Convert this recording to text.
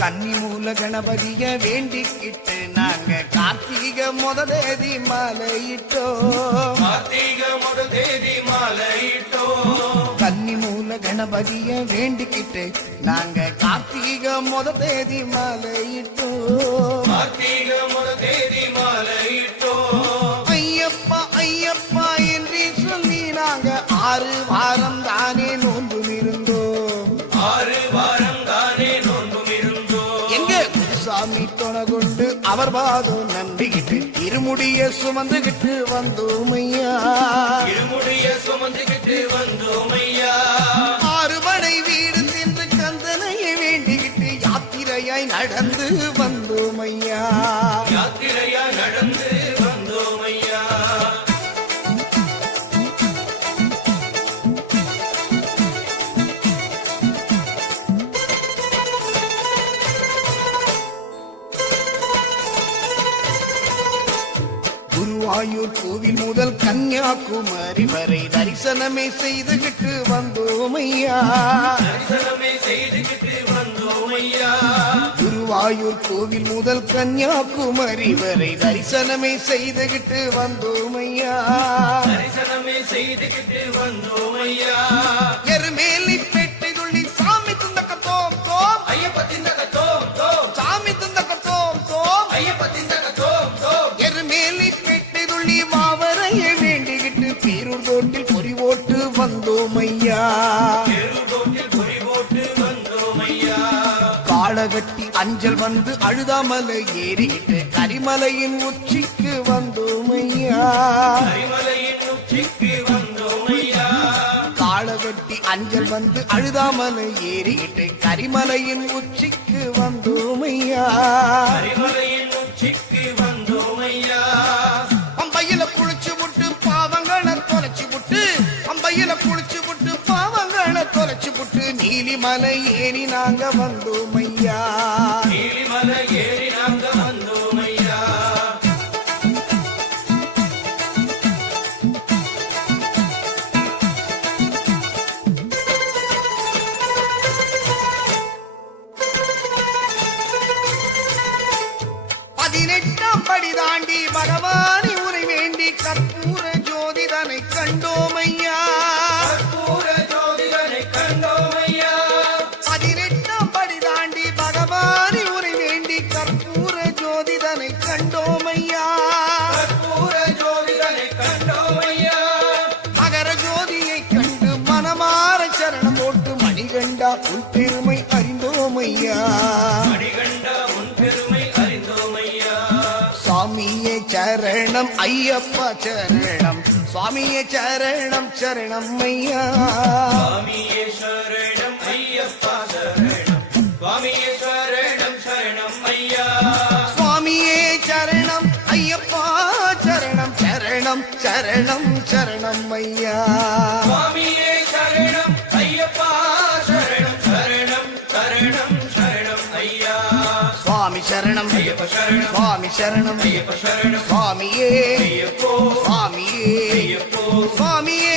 கன்னிமூல கணபதிய வேண்டிக்கிட்டு நாங்க கார்த்திகை முதல் தேதி மாலையிட்டோம். கன்னிமூல கணபதிய வேண்டிக்கிட்டு நாங்க கார்த்திகை முதல் தேதி மாலையிட்டோம். ஐயப்பா ஐயப்பா என்று சொல்லி நாங்க 6 வாரம் தானே நோன்பு இருந்தோம். 6 வாரம் தானே நோன்பு இருந்தோம். எங்க குருசாமி துணை கொண்டு அவர் பாதம் நம்பிக்கிட்டு இருமுடிய சுமந்துகிட்டு வந்தோமையா. இருமுடிய சுமந்துகிட்டு வந்தோமையா. 6 மனை வீடு சென்று கந்தனையை வேண்டிக்கிட்டு யாத்திரையாய் நடந்து வந்தோமையா. யாத்திரையாய் நடந்து வந்தோமையா. குருவாயூர் கோவில் முதல் கன்னியாகுமரி வரை தரிசனமே செய்துகிட்டு வந்தோமையா. தரிசனமே செய்துகிட்டு வந்தோமையா. குருவாயூர் கோவில் முதல் கன்னியாகுமரி வரை தரிசனமே செய்துகிட்டு வந்தோமையா. தரிசனமே செய்துகிட்டு வந்தோமையா. எருமேலி பெட்டை துள்ளி சாமி துந்தக்கத்தோம் தோம். ஐயப்ப திந்தகத்தோம் தோம். சாமி துந்தக்கத்தோம் தோம். ஐயப்ப திந்தகத்தோம் தோம். எருமேலி பெட்டை துள்ளி மாவரையை வேண்டிக்கிட்டு பேரூர் தோட்டில் பொறி ஓட்டு வந்தோமையா. பேரூர்தோட்டில் பொறி போட்டு வந்தோமையா. காளகட்டி அஞ்சல் வந்து அழுதாமலை ஏறிக்கிட்டு கரிமலையின் உச்சிக்கு வந்தோமையா. கரிமலையின் உச்சிக்கு வந்தோமையா. காளகட்டி அஞ்சல் வந்து அழுதாமலை ஏறிக்கிட்டு கரிமலையின் உச்சிக்கு வந்தோமையா. கரிமலையின் உச்சிக்கு வந்தோமையா. அம்பையில குளிச்சு விட்டு பாவங்களை தொலைச்சு விட்டு அம்பையில குளிச்சு விட்டு பாவங்களை தொலைச்சு விட்டு நீலிமலை ஏறி நாங்க வந்தோமையா. நீலிமலை ஏறி நாங்க வந்தோமையா. பதினெட்டாம் படி தாண்டி பகவானி உரை வேண்டி கற்பூர ஜோதிதனை கண்டோமையா. கற்பூர ஜோதிடனை கண்டோமையா. 18ஆம் படி தாண்டி பகவானி உரை வேண்டி கற்பூர ஜோதிதனை கண்டோமையா. கற்பூர ஜோதிடனை கண்டோமையா. மகர ஜோதியை கண்டு மனமாற சரணம் போட்டு மணிகண்டா உன் பெருமை அறிந்தோமையா. மணிகண்டா உன் பெருமை அறிந்தோமையா. சுவாமியே சரணம் ஐயப்பா சரணம் சுவாமியே சரணம் சரணம் ஐயா. சுவாமியே சரணம் ஐயப்பா சரணம். சுவாமியே சரணம் சரணம் ஐயா. சுவாமியே சரணம் ஐயப்பா சரணம் சரணம் சரணம் சரணம் ஐயா. சுவாமியே சரணம் ஐயப்பா சரணம் சரணம் சரணம் சரணம் ஐயா. சுவாமி சரணம் ஐயப்ப சரணம். சுவாமி சரணம் ஐயப்ப சரணம். சுவாமியே ஐயப்போ. சுவாமியே ஐயப்போ. சுவாமியே